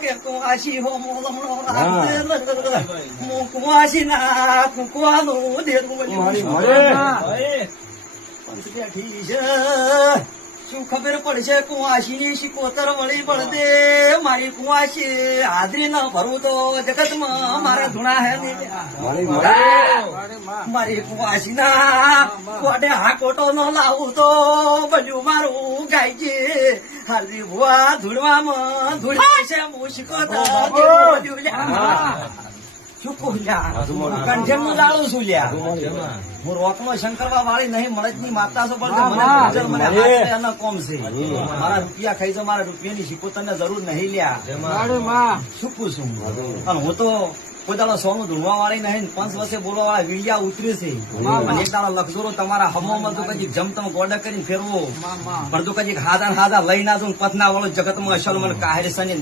કે કુવાસી હો મોલમણો રાખજે હું કુવાસી ના કુકવાનું દેરું પંચ બેઠી છે શું ખબર પડશે કુવાસી ની શિકોતર વળી પડદે મારી કુવાસી હાજરી ન ભરું તો જગતમાં મારા ધૂણા હે મારી કુવાસી ના કોડે હાકોટો ન લાવું તો બન્યું મારું ગાય છે હાલજી ભુવા ધૂળવામાં ધૂળી છે હું શિકોતર શું કહ્યા કંઠેમ નું જાળું છું લ્યા હું રોકનો શંકરવા વાળી નહીં મળદ ની માતા છો પણ મને મને કોમ છે મારા રૂપિયા ખાઈ તો મારા રૂપિયાની શીખોતર ને જરૂર નહીં લ્યા શું પૂછું અને હું તો કોઈ દાડો સોનું ધૂળવા વાળી નહીં 5 વર્ષે બોલવા વાળા વીડિયા ઉતરે છે અને એક દાડો લખદોરો તમારા હમોમાં તો કદી જમતમ ગોડા કરીને ફેરવો પણ તો કદી હાદા લઈ ના દઉં પથના વાળો જગતમાં અસલ મને કાહેર સની